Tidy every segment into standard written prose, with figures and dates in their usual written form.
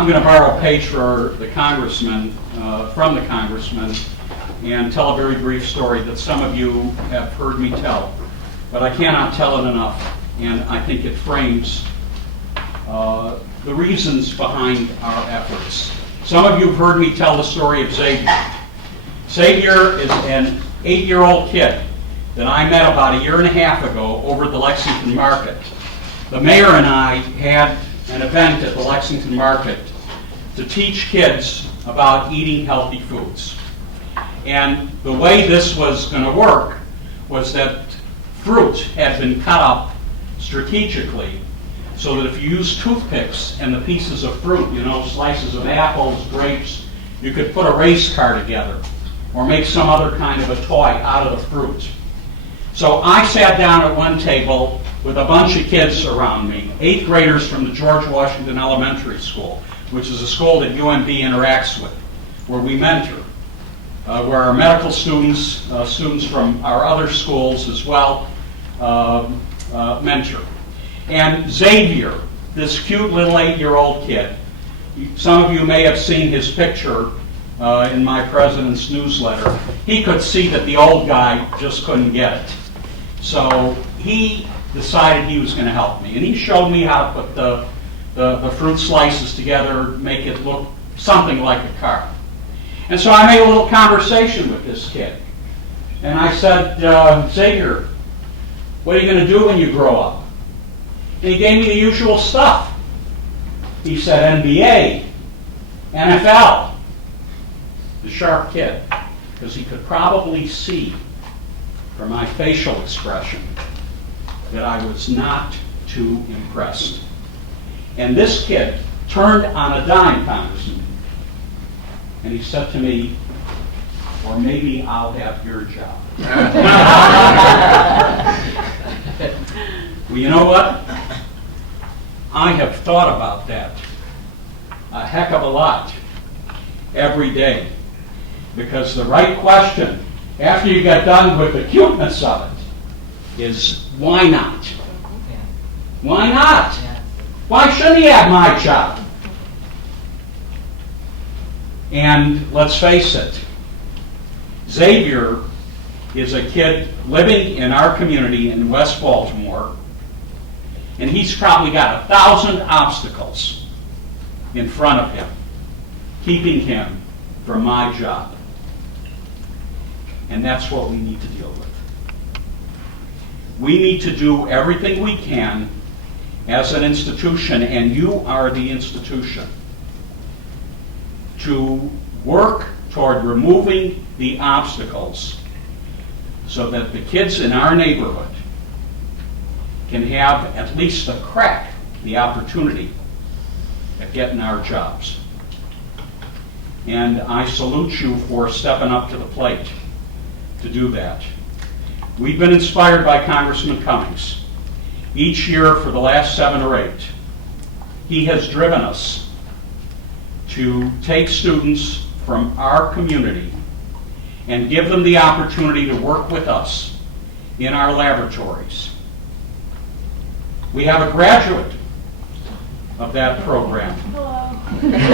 I'm going to borrow a page for the congressman, from the congressman, and tell a very brief story that some of you have heard me tell, but I cannot tell it enough, and I think it frames the reasons behind our efforts. Some of you have heard me tell the story of Xavier. Xavier is an 8-year-old kid that I met about a year and a half ago over at the Lexington Market. The mayor and I had an event at the Lexington Market to teach kids about eating healthy foods. And the way this was going to work was that fruit had been cut up strategically so that if you use toothpicks and the pieces of fruit, you know, slices of apples, grapes, you could put a race car together or make some other kind of a toy out of the fruit. So I sat down at one table with a bunch of kids around me, 8th graders from the George Washington Elementary School, which is a school that UMB interacts with, where we mentor, where our medical students, students from our other schools as well, mentor. And Xavier, this cute little 8-year-old kid, some of you may have seen his picture in my president's newsletter. He could see that the old guy just couldn't get it. So he decided he was going to help me. And he showed me how to put the fruit slices together, make it look something like a car. And so I made a little conversation with this kid. And I said, Xavier, what are you going to do when you grow up? And he gave me the usual stuff. He said NBA, NFL. The sharp kid, because he could probably see from my facial expression that I was not too impressed. And this kid turned on a dime, Congressman, and he said to me, or maybe I'll have your job. Well, you know what? I have thought about that a heck of a lot every day, because the right question, after you get done with the cuteness of it, is why not? Why not? Why shouldn't he have my job? And let's face it, Xavier is a kid living in our community in West Baltimore, and he's probably got 1,000 obstacles in front of him, keeping him from my job. And that's what we need to deal with. We need to do everything we can as an institution, and you are the institution, to work toward removing the obstacles so that the kids in our neighborhood can have at least a crack, the opportunity at getting our jobs. And I salute you for stepping up to the plate to do that. We've been inspired by Congressman Cummings. Each year for the last 7 or 8, he has driven us to take students from our community and give them the opportunity to work with us in our laboratories. We have a graduate of that program. Students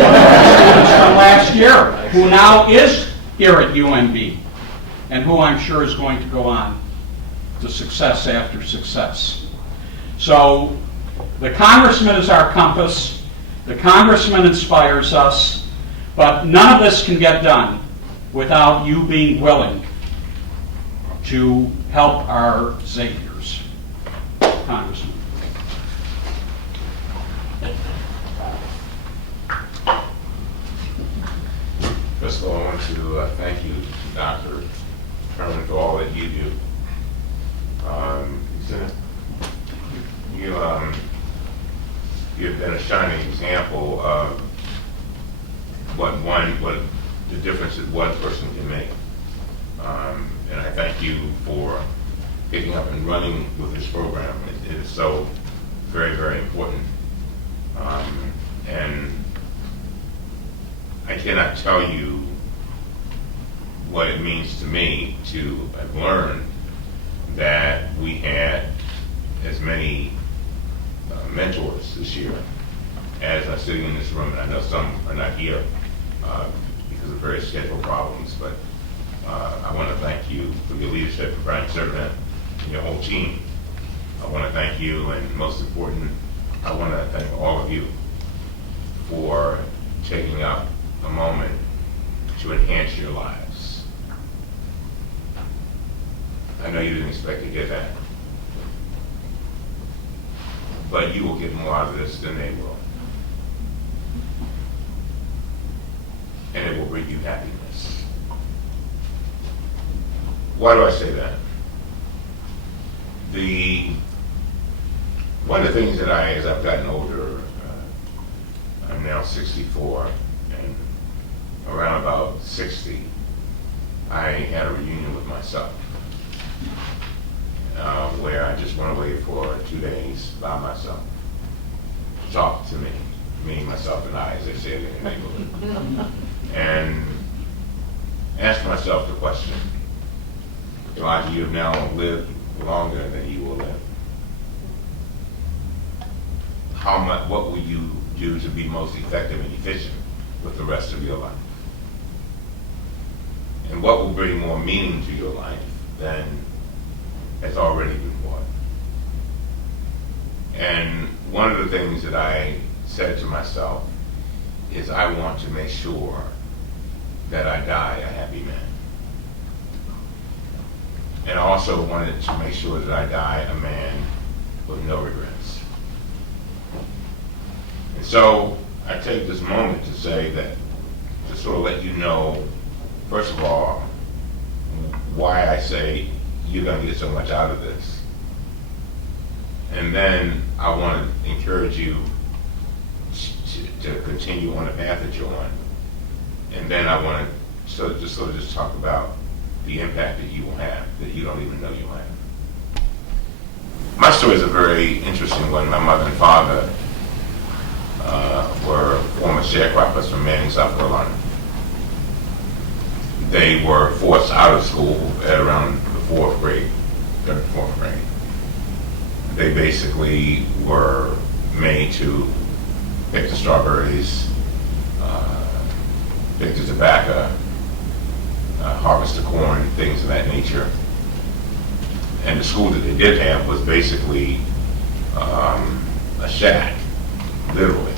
from last year, who now is here at UMB, and who I'm sure is going to go on to success after success. So the congressman is our compass. The congressman inspires us, but none of this can get done without you being willing to help our Xaviers. Congressman. First of all, I want to thank you, Dr. Herman, for all that you do. You've been a shining example of what the difference that one person can make. And I thank you for picking up and running with this program. It is so very, very important. And I cannot tell you what it means to me to have learned that we had as many mentors this year as I'm sitting in this room, and I know some are not here because of various schedule problems, but I want to thank you for your leadership, Brian Servant, and your whole team. I want to thank you, and most important, I want to thank all of you for taking up a moment to enhance your lives. I know you didn't expect to get that, but you will get more out of this than they will. And it will bring you happiness. Why do I say that? One of the things that as I've gotten older, I'm now 64, and around about 60, I had a reunion with myself, where I just went away for 2 days by myself to talk to me, myself, and I, as they say in the neighborhood, and ask myself the question: Elijah, you have now lived longer than you will live. What will you do to be most effective and efficient with the rest of your life? And what will bring more meaning to your life than has already been brought? And one of the things that I said to myself is, I want to make sure that I die a happy man. And I also wanted to make sure that I die a man with no regrets. And so I take this moment to say that, to sort of let you know, first of all, why I say you're going to get so much out of this. And then I want to encourage you to continue on the path that you're on. And then I want to just talk about the impact that you will have, that you don't even know you'll have. My story is a very interesting one. My mother and father were former sharecroppers from Manning, South Carolina. They were forced out of school at around the fourth grade. They basically were made to pick the strawberries, pick the tobacco, harvest the corn, things of that nature. And the school that they did have was basically a shack, literally,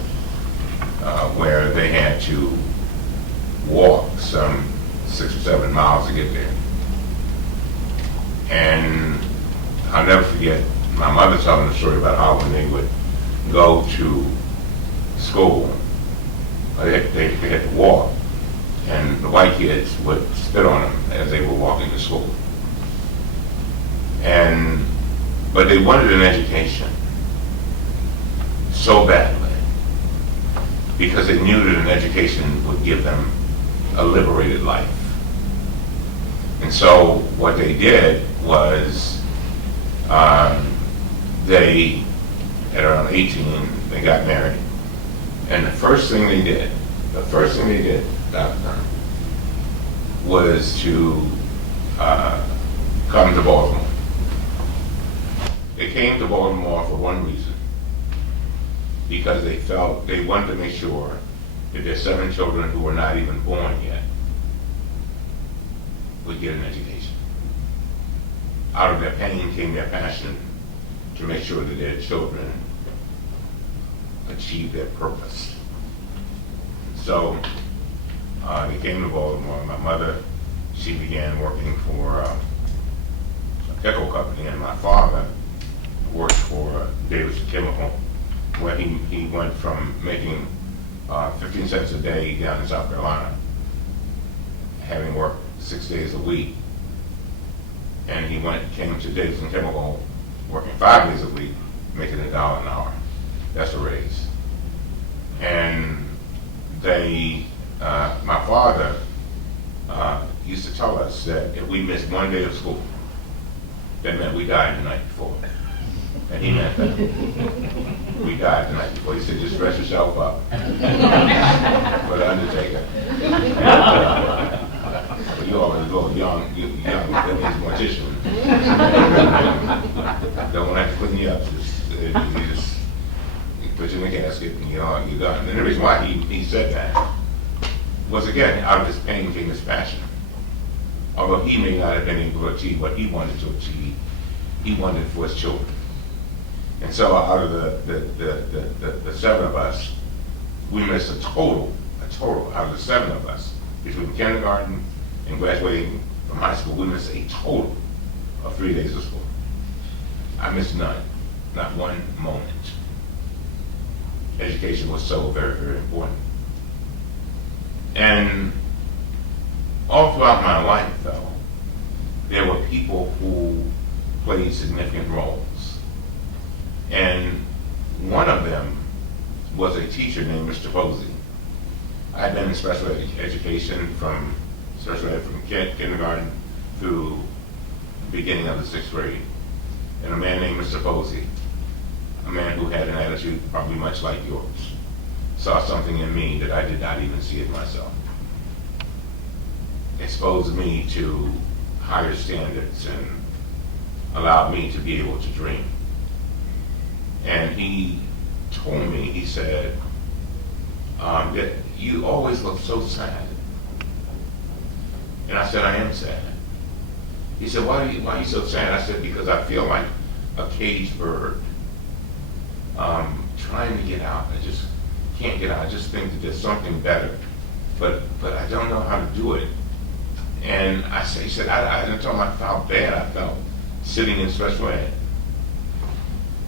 where they had to walk some 6 or 7 miles to get there. And I'll never forget my mother telling the story about how when they would go to school, they had to walk, and the white kids would spit on them as they were walking to school. But they wanted an education so badly because they knew that an education would give them a liberated life. And so what they did was they, at around 18, they got married. And the first thing they did was to come to Baltimore. They came to Baltimore for one reason, because they wanted to make sure that their 7 children who were not even born yet would get an education. Out of their pain came their passion to make sure that their children achieved their purpose. So they came to Baltimore. My mother, she began working for a pickle company, and my father worked for Davis Chemical, where he went from making 15 cents a day down in South Carolina, having worked 6 days a week, and he came to Davis Chemical working 5 days a week, making $1 an hour. That's a raise. And my father used to tell us that if we missed 1 day of school, that meant we died the night before. And he meant that. We died the night before. He said, just dress yourself up for the undertaker. But you already go young, that means mortician. Don't want to have to clean you up. Just put you in the casket and you're done. And the reason why he said that was, again, out of his painting, his passion. Although he may not have been able to achieve what he wanted to achieve, he wanted it for his children. And so out of the 7 of us, we missed a total, out of the 7 of us, between kindergarten and graduating from high school, we missed a total of 3 days of school. I missed none, not one moment. Education was so very, very important. And all throughout my life, though, there were people who played significant roles. And one of them was a teacher named Mr. Posey. I'd been in special education from kindergarten through the beginning of the 6th grade. And a man named Mr. Posey, a man who had an attitude probably much like yours, saw something in me that I did not even see it myself. Exposed me to higher standards and allowed me to be able to dream. And he told me, he said, that you always look so sad. And I said, I am sad. He said, why are you so sad? I said, because I feel like a caged bird trying to get out. I just can't get out. I just think that there's something better, but I don't know how to do it. And he said, I didn't tell him I felt bad. I felt sitting in special ed.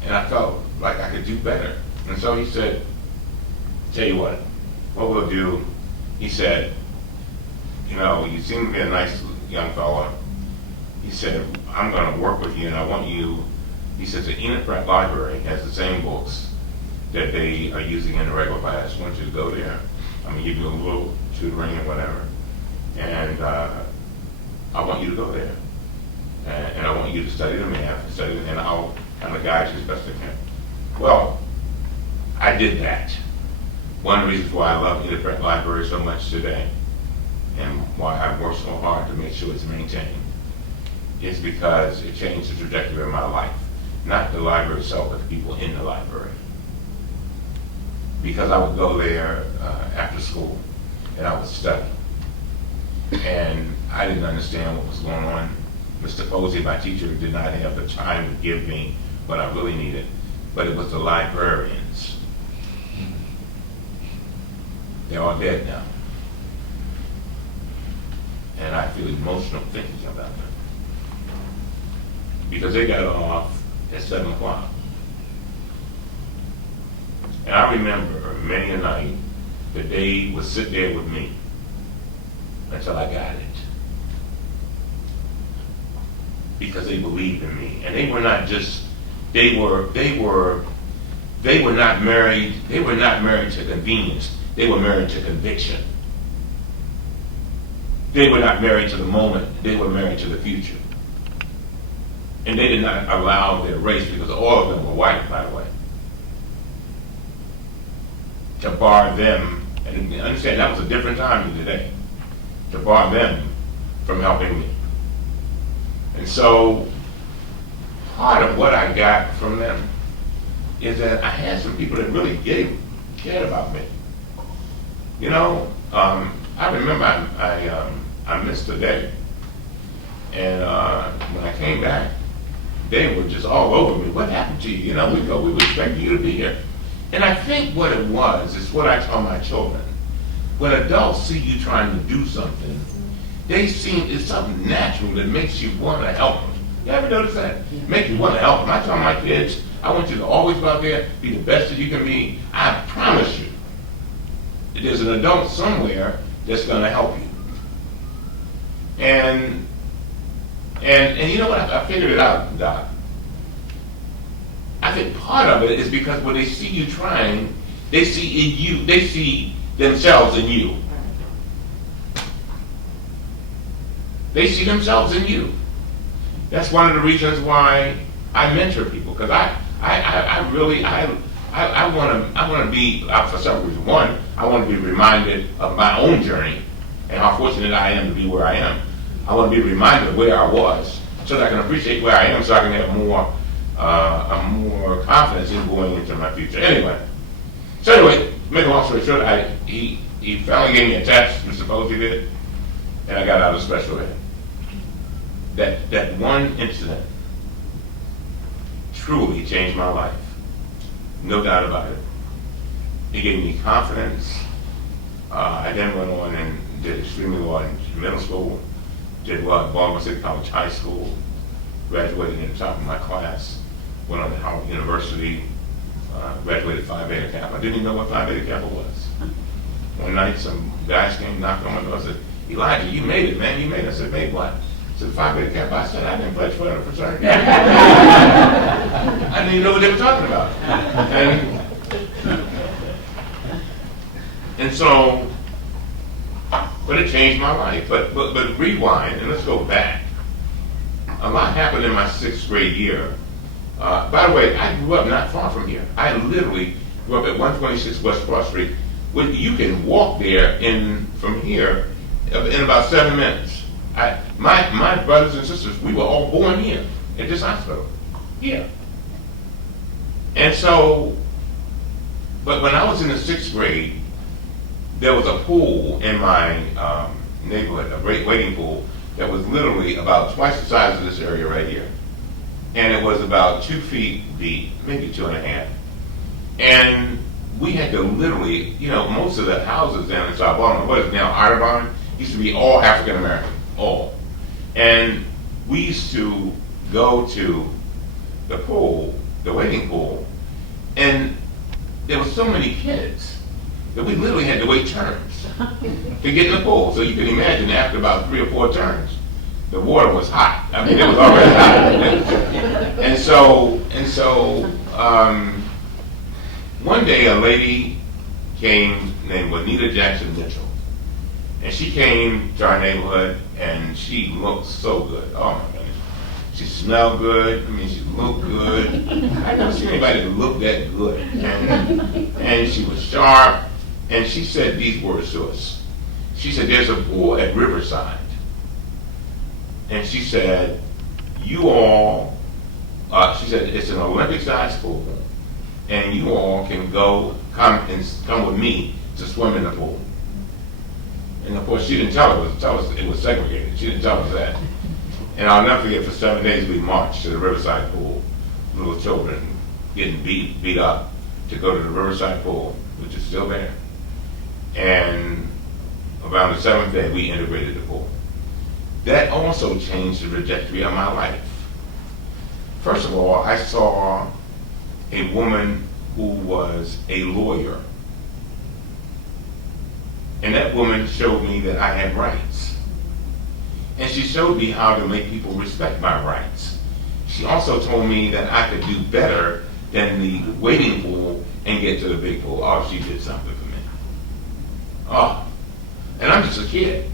And I felt like I could do better. And so he said, tell you what we'll do, he said, you seem to be a nice young fellow. He said, I'm going to work with you and I want you, he says, the Enid Pratt Library has the same books that they are using in the regular class. I want you to go there. I'm going to give you a little tutoring and whatever. And I want you to go there. And I want you to study the math, and I'll kind of guide you as best I can. Well, I did that. One of the reasons why I love Enid Pratt Library so much today, and why I work so hard to make sure it's maintained, is because it changed the trajectory of my life. Not the library itself, but the people in the library. Because I would go there after school, and I would study. And I didn't understand what was going on. Mr. Posey, my teacher, did not have the time to give me what I really needed, but it was the librarians. They're all dead now. And I feel emotional thinking about them. Because they got off at 7 o'clock. And I remember many a night that they would sit there with me until I got it. Because they believed in me. And they were not just, they were not married to convenience. They were married to conviction. They were not married to the moment. They were married to the future. And they did not allow their race, because all of them were white, by the way, to bar them, and understand that was a different time than today, to bar them from helping me. And so part of what I got from them is that I had some people that really cared about me. I remember I missed a day, and when I came back, they were just all over me. What happened to you? We were expecting you to be here. And I think what it was is what I tell my children. When adults see you trying to do something, they see it's something natural that makes you want to help them. You ever notice that? Make you want to help them. I tell my kids, I want you to always go out there, be the best that you can be. I promise you, there's an adult somewhere that's going to help you. And you know what? I figured it out, Doc. I think part of it is because when they see you trying, they see in you, they see themselves in you. They see themselves in you. That's one of the reasons why I mentor people, because I want to be, for several reasons. One, I want to be reminded of my own journey and how fortunate I am to be where I am. I want to be reminded of where I was, so that I can appreciate where I am, so I can have more confidence in going into my future. Anyway, So anyway, make a long story short, he finally gave me a test, Mr. Posey did, and I got out of special ed. That one incident truly changed my life. No doubt about it. It gave me confidence. I then went on and did extremely well in middle school, did well at Baltimore City College High School, graduated in the top of my class, went on to Howard University, graduated Phi Beta Kappa. I didn't even know what Phi Beta Kappa was. One night, some guys came, knocked on my door, and said, "Elijah, you made it, man, you made it." I said, "Made what?" I said, "Phi Beta Kappa." I said, "I didn't pledge for a fraternity." I didn't even know what they were talking about. And so, but it changed my life. But rewind, and let's go back. A lot happened in my 6th grade year. By the way, I grew up not far from here. I literally grew up at 126 West Cross Street. You can walk there from here in about 7 minutes. My brothers and sisters, we were all born here at this hospital, here. And so, but when I was in the 6th grade, there was a pool in my neighborhood, a great wading pool, that was literally about twice the size of this area right here. And it was about 2 feet deep, maybe 2.5. And we had to literally, most of the houses down in South Baltimore, what is now Audubon, used to be all African American, all. And we used to go to the pool, the wading pool, and there were so many kids that we literally had to wait turns to get in the pool. So you can imagine after about 3 or 4 turns, the water was hot. I mean, it was already hot. And so, one day a lady came named Juanita Jackson Mitchell. And she came to our neighborhood and she looked so good. Oh my goodness. She smelled good. I mean, she looked good. I've never seen anybody that looked that good. And she was sharp. And she said these words to us. She said, "There's a pool at Riverside." And she said, "You all," she said, "it's an Olympic-sized pool. And you all can come with me to swim in the pool." And of course, she didn't tell us it was segregated. She didn't tell us that. And I'll never forget, for 7 days we marched to the Riverside pool, little children getting beat up to go to the Riverside pool, which is still there. And around the 7th day, we integrated the pool. That also changed the trajectory of my life. First of all, I saw a woman who was a lawyer. And that woman showed me that I had rights. And she showed me how to make people respect my rights. She also told me that I could do better than the wading pool and get to the big pool. Oh, she did something for me. Oh, and I'm just a kid.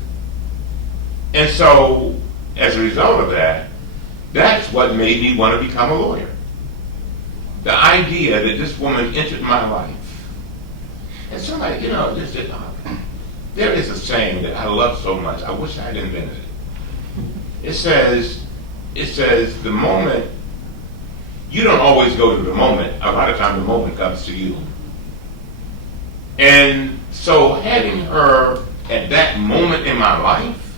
And so, as a result of that, that's what made me want to become a lawyer. The idea that this woman entered my life. And somebody, there is a saying that I love so much, I wish I had invented it. It says, the moment, you don't always go to the moment, a lot of times the moment comes to you. And so having her at that moment in my life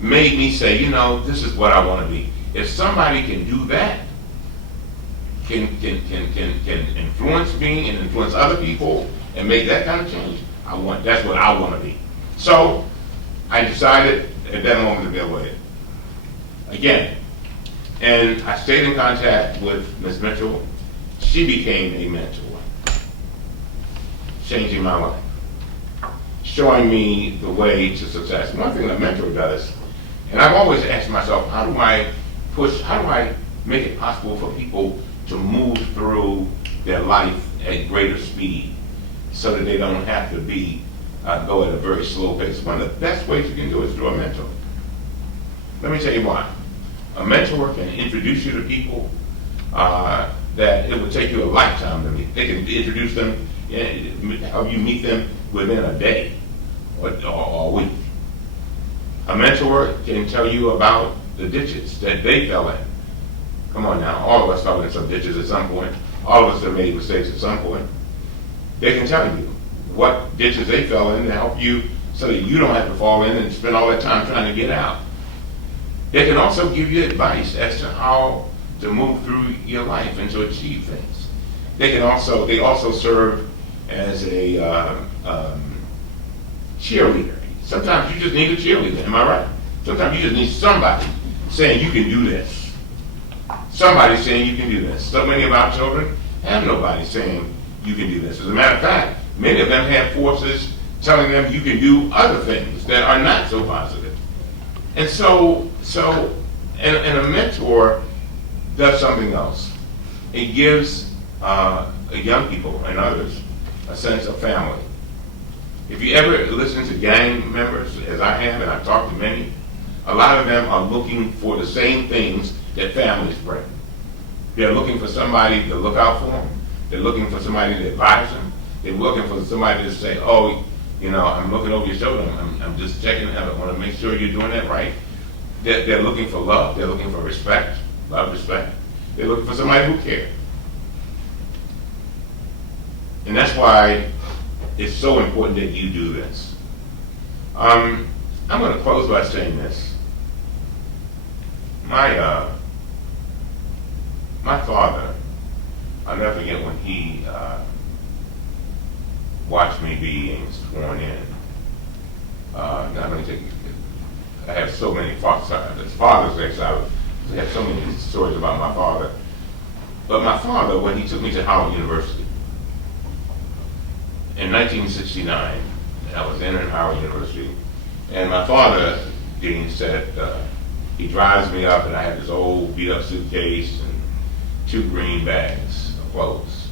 made me say, this is what I want to be. If somebody can do that, can influence me and influence other people and make that kind of change, that's what I want to be. So I decided at that moment to be a lawyer. Again, and I stayed in contact with Ms. Mitchell. She became a mentor, changing my life, showing me the way to success. One thing a mentor does, and I've always asked myself, how do I make it possible for people to move through their life at greater speed so that they don't have to go at a very slow pace? One of the best ways you can do it is through a mentor. Let me tell you why. A mentor can introduce you to people that it would take you a lifetime to meet. They can introduce them, help you meet them within a day or a week. A mentor can tell you about the ditches that they fell in. Come on now, all of us fell in some ditches at some point. All of us have made mistakes at some point. They can tell you what ditches they fell in to help you so that you don't have to fall in and spend all that time trying to get out. They can also give you advice as to how to move through your life and to achieve things. They also serve as a cheerleader. Sometimes you just need a cheerleader, am I right? Sometimes you just need somebody saying you can do this. Somebody saying you can do this. So many of our children have nobody saying you can do this. As a matter of fact, many of them have forces telling them you can do other things that are not so positive. And so a mentor does something else. It gives young people and others a sense of family. If you ever listen to gang members, as I have, and I've talked to many, a lot of them are looking for the same things that families bring. They're looking for somebody to look out for them. They're looking for somebody to advise them. They're looking for somebody to say, oh, you know, I'm looking over your shoulder. I'm just checking. I want to make sure you're doing that right. They're looking for love. They're looking for respect. Love, respect. They're looking for somebody who cares. And that's why it's so important that you do this. I'm going to close by saying this. My father, I'll never forget when he watched me being sworn in. I have so many Father's Day, so I have so many stories about my father. But my father, when he took me to Howard University in 1969, I was in Howard University, and my father, Dean, said he drives me up, and I had this old beat-up suitcase and 2 green bags of clothes.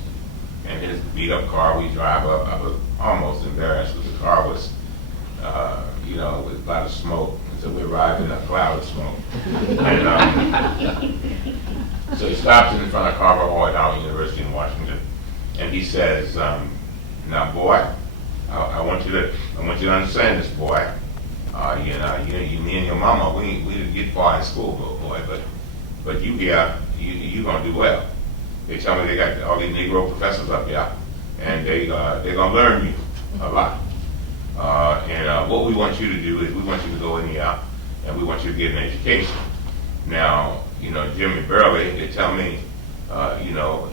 And his beat-up car, we drive up. I was almost embarrassed because the car was, with a lot of smoke. So we arrived in a cloud of smoke. And so he stops in front of Carver Hall at Howard University in Washington, and he says, "Now, boy, I want you to understand this, boy. Me and your mama, we didn't get far in school, boy, but you here, you gonna do well. They tell me they got all these Negro professors up here, and they're gonna learn you a lot. And what we want you to do is we want you to go in here, and we want you to get an education. Now, Jimmy Burley, they tell me,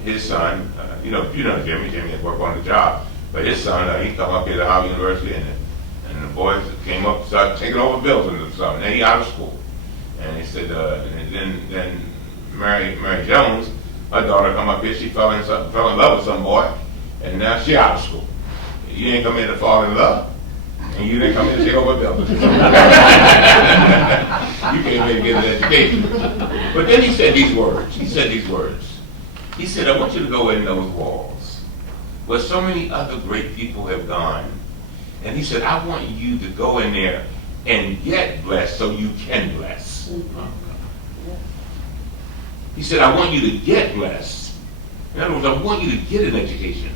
his son, Jimmy had worked on the job, but his son, he come up here to Howard University, and the boys came up, started taking over buildings and stuff, and then he out of school. And he said, and then Mary Jones, her daughter come up here, she fell in love with some boy, and now she out of school. You ain't come here to fall in love, and you didn't come here to take over buildings. You came here to get an education. But then he said these words. He said, I want you to go in those walls where so many other great people have gone. And he said, I want you to go in there and get blessed so you can bless. He said, I want you to get blessed. In other words, I want you to get an education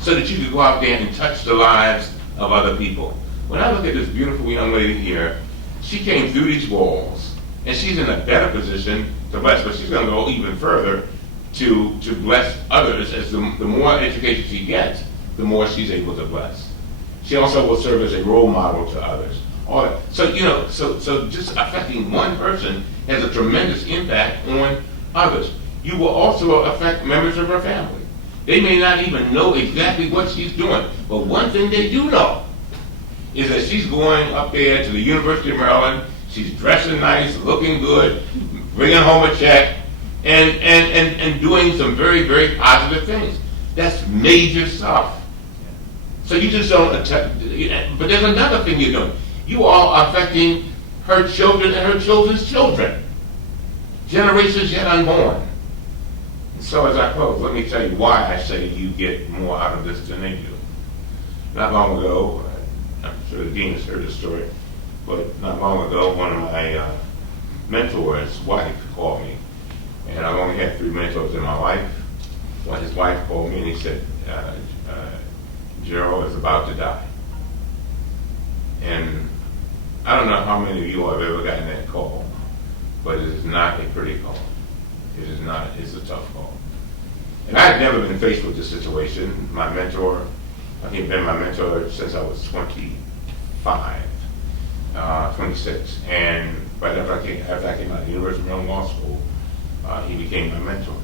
so that you can go out there and touch the lives of other people. When I look at this beautiful young lady here, she came through these walls, and she's in a better position to bless, but she's going to go even further to bless others. As the more education she gets, the more she's able to bless. She also will serve as a role model to others. All that. So just affecting one person has a tremendous impact on others. You will also affect members of her family. They may not even know exactly what she's doing, but one thing they do know is that she's going up there to the University of Maryland. She's dressing nice, looking good, bringing home a check, and doing some very, very positive things. That's major stuff. So you just don't attempt. But there's another thing you're doing. You are affecting her children and her children's children. Generations yet unborn. So as I close, let me tell you why I say you get more out of this than they do. Not long ago, I'm sure the dean has heard this story, but not long ago, one of my mentors' wife called me. And I've only had 3 mentors in my life. When his wife called me and he said, Gerald is about to die. And I don't know how many of you have ever gotten that call, but it is not a pretty call. It is not. It's a tough call. And I'd never been faced with this situation. My mentor, he'd been my mentor since I was 25, 26. And right after I came out of the University of Maryland Law School, he became my mentor.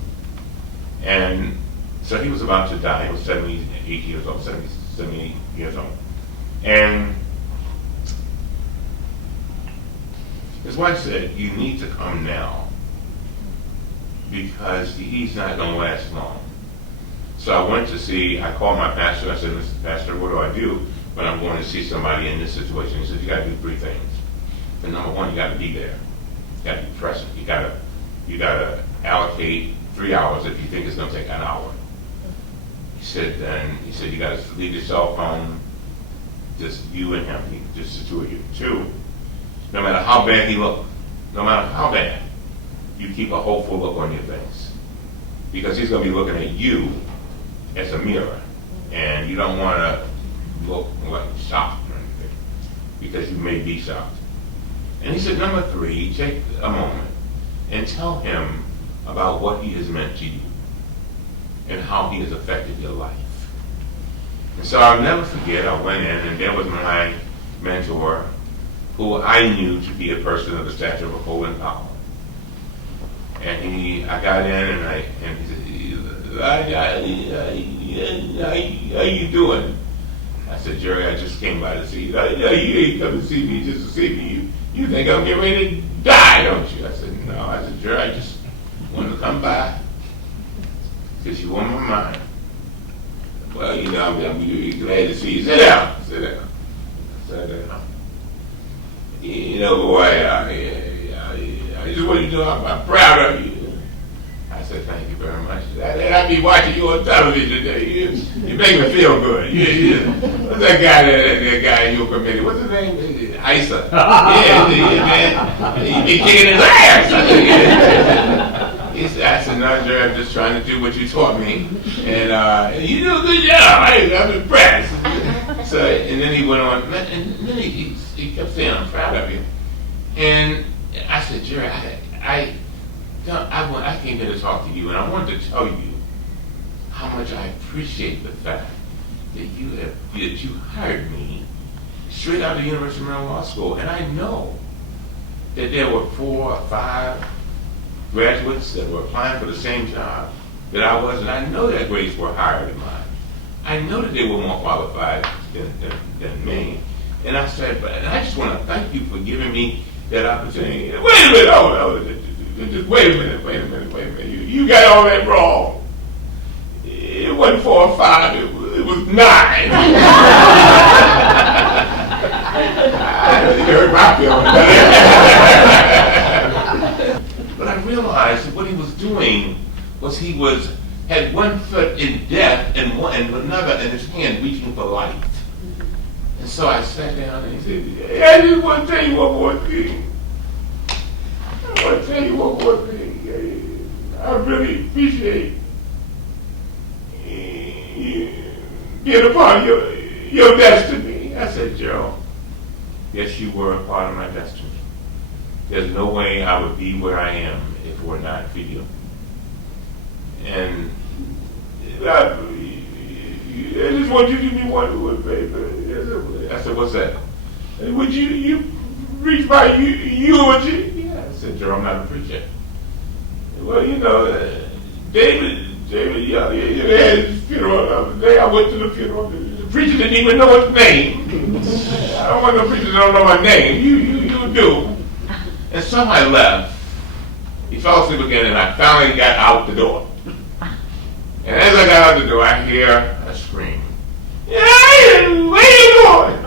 And so he was about to die. He was 78 years old, 78 years old. And his wife said, "You need to come now because he's not going to last long." So I called my pastor. I said, "Mr. Pastor, what do I do when I'm going to see somebody in this situation?" He said, "You got to do three things. And number one, you got to be there. You got to be present. You got to allocate 3 hours if you think it's going to take an hour." He said, "You got to leave your cell phone, just you and him, just the two of you. Two, no matter how bad he looked, no matter how bad, you keep a hopeful look on your face. Because he's going to be looking at you as a mirror. And you don't want to look like shocked or anything, because you may be shocked." And he said, number three, take a moment and tell him about what he has meant to you and how he has affected your life. And so I'll never forget, I went in and there was my mentor, who I knew to be a person of the stature of a Colin Powell. And I got in and he said, how you doing? I said, "Jerry, I just came by to see you." "You ain't come to see me just to see me. You think I'm getting ready to die, don't you?" I said, "No." I said, "Jerry, I just wanted to come by because you on my mind." "Well, I'm glad to see you. Sit down. Sit down." I said, "Boy, I just want you to know I'm proud of you." I said, "Thank you very much. I'll be watching you on television today. You make me feel good. What's that guy in your committee? What's his name? Isa. Yeah, man. He be kicking his ass." I said, "No, Jerry, I'm just trying to do what you taught me. And you do a good job. I'm impressed." So, and then he went on, and then he kept saying, "I'm proud of you." And I said, "Jerry, I came here to talk to you, and I wanted to tell you how much I appreciate the fact that you hired me straight out of the University of Maryland Law School. And I know that there were 4 or 5 graduates that were applying for the same job that I was, and I know that grades were higher than mine. I know that they were more qualified than me." And I said, "And I just want to thank you for giving me that opportunity." "Wait a minute, just wait a minute. You got all that wrong. It wasn't 4 or 5, it was 9. You hurt my feelings. But I realized that what he was doing was he had one foot in death and another in his hand reaching for life. And so I sat down and he said, "Hey, I just want to tell you one more thing. I really appreciate being a part of your destiny." I said, "Joe, yes, you were a part of my destiny. There's no way I would be where I am if it were not for you. And I just want you to give me one favor." I said, "What's that?" "Would you reach my eulogy?" I said, "Joe, I'm not a preacher." "Well, David, they had his funeral the other day. I went to the funeral. The preacher didn't even know his name." "I don't want no preacher that don't know my name. You do." And so I left. He fell asleep again, and I finally got out the door. And as I got out the door, I hear a scream. "Yeah, where you going?"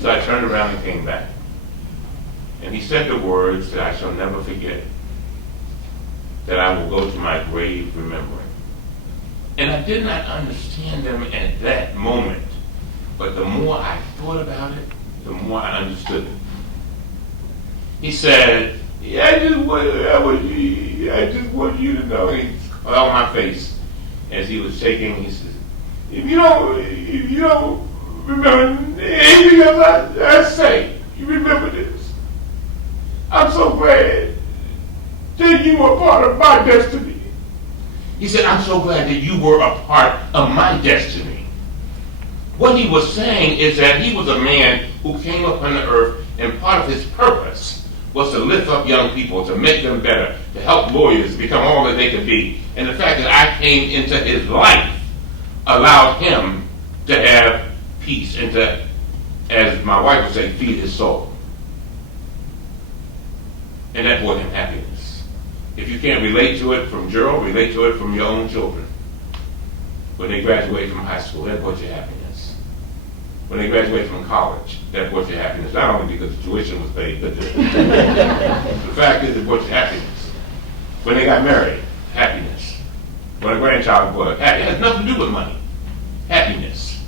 So I turned around and came back. And he said the words that I shall never forget, that I will go to my grave remembering. And I did not understand them at that moment, but the more I thought about it, the more I understood it. He said, I just want you to know. And he fell on my face as he was shaking. He said, if you don't remember anything else I say, you remember this. I'm so glad that you were part of my destiny. He said, I'm so glad that you were a part of my destiny. What he was saying is that he was a man who came upon the earth, and part of his purpose was to lift up young people, to make them better, to help lawyers become all that they could be. And the fact that I came into his life allowed him to have peace and to, as my wife would say, feed his soul. And that brought him happiness. If you can't relate to it from Gerald, relate to it from your own children. When they graduate from high school, that brought you happiness. When they graduate from college, that brought you happiness. Not only because the tuition was paid, but the fact is it brought you happiness. When they got married, happiness. When a grandchild was born, it has nothing to do with money. Happiness.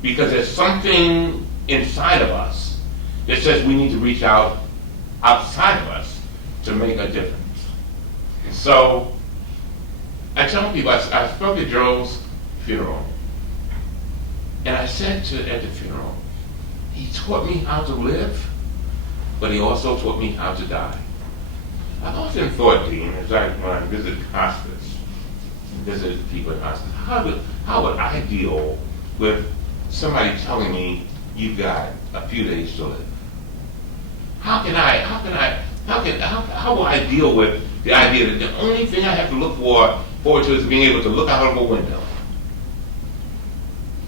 Because there's something inside of us that says we need to reach out outside of us to make a difference. And so, I tell people, I spoke at Gerald's funeral, and I said at the funeral, he taught me how to live, but he also taught me how to die. I've often thought, Dean, when I visit hospice, visit people in hospice, how would I deal with somebody telling me you've got a few days to live? How will I deal with the idea that the only thing I have to look forward to is being able to look out of a window?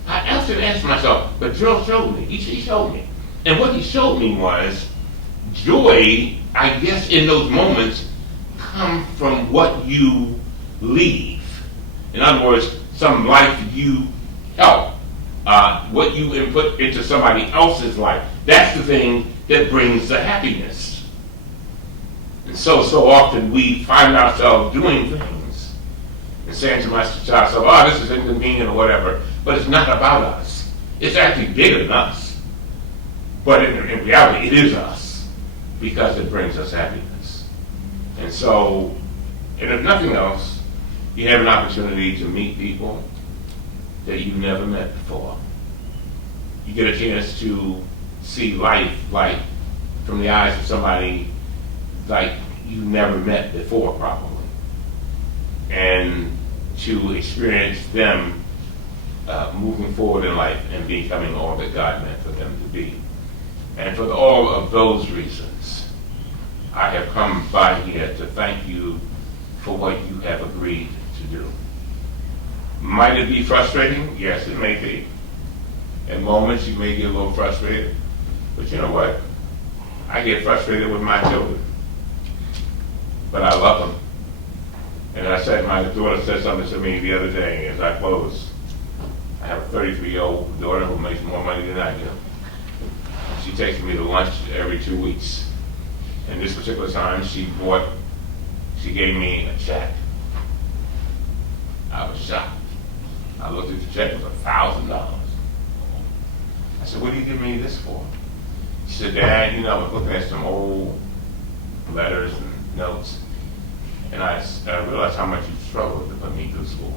I often ask myself, but Gerald showed me. He showed me. And what he showed me was joy, I guess, in those moments come from what you leave. In other words, some life you help, what you input into somebody else's life. That's the thing that brings the happiness. And so often we find ourselves doing things and saying to ourselves, oh, this is inconvenient or whatever, but it's not about us. It's actually bigger than us. But in reality, it is us because it brings us happiness. And so, and if nothing else, you have an opportunity to meet people that you've never met before. You get a chance to see life like from the eyes of somebody like you never met before, probably, and to experience them moving forward in life and becoming all that God meant for them to be. And for all of those reasons, I have come by here to thank you for what you have agreed to do. Might it be frustrating? Yes, it may be. At moments you may get a little frustrated. But you know what? I get frustrated with my children. But I love them. And I said, my daughter said something to me the other day as I closed. I have a 33-year-old daughter who makes more money than I do. She takes me to lunch every 2 weeks. And this particular time she gave me a check. I was shocked. I looked at the check, it was $1,000. I said, what are you giving me this for? She said, Dad, I was looking at some old letters and notes, and I realized how much you struggled to put me through school.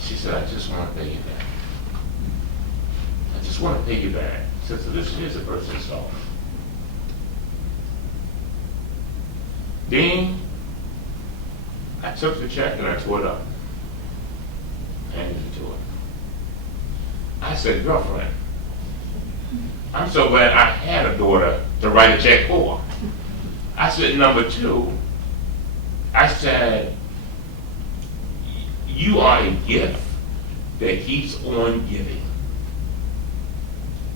She said, I just want to pay you back. I just want to pay you back. So here's the first installment. Dean, I took the check and I tore it up. Handed it to her. I said, girlfriend, I'm so glad I had a daughter to write a check for. I said, number two, I said, you are a gift that keeps on giving.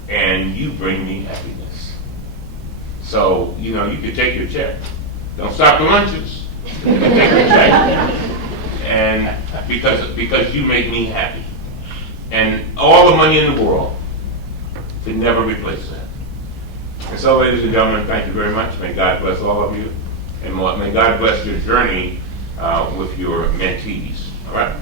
And you bring me happiness. So, you can take your check. Don't stop the lunches. You can take your check. And because you make me happy. And all the money in the world can never replace that. And so, ladies and gentlemen, thank you very much. May God bless all of you. And may God bless your journey with your mentees. All right?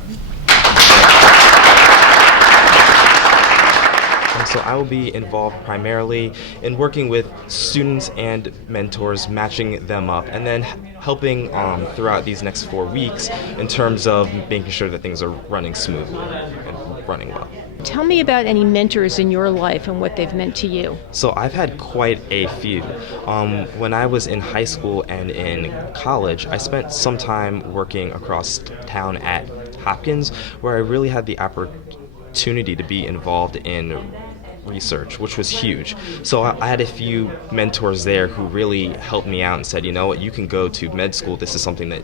And so I will be involved primarily in working with students and mentors, matching them up, and then helping throughout these next 4 weeks in terms of making sure that things are running smoothly and running well. Tell me about any mentors in your life and what they've meant to you. So I've had quite a few. When I was in high school and in college, I spent some time working across town at Hopkins, where I really had the opportunity to be involved in research, which was huge. So I had a few mentors there who really helped me out and said, you know what, you can go to med school. This is something that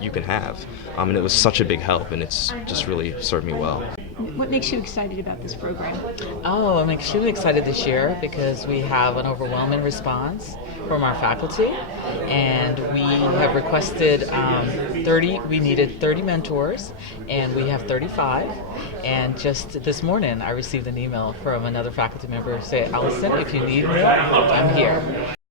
you can have. And it was such a big help, and it's just really served me well. What makes you excited about this program? Oh, I'm extremely excited this year because we have an overwhelming response from our faculty, and we have requested 30. We needed 30 mentors, and we have 35. And just this morning, I received an email from another faculty member saying, "Allison, if you need me, I'm here."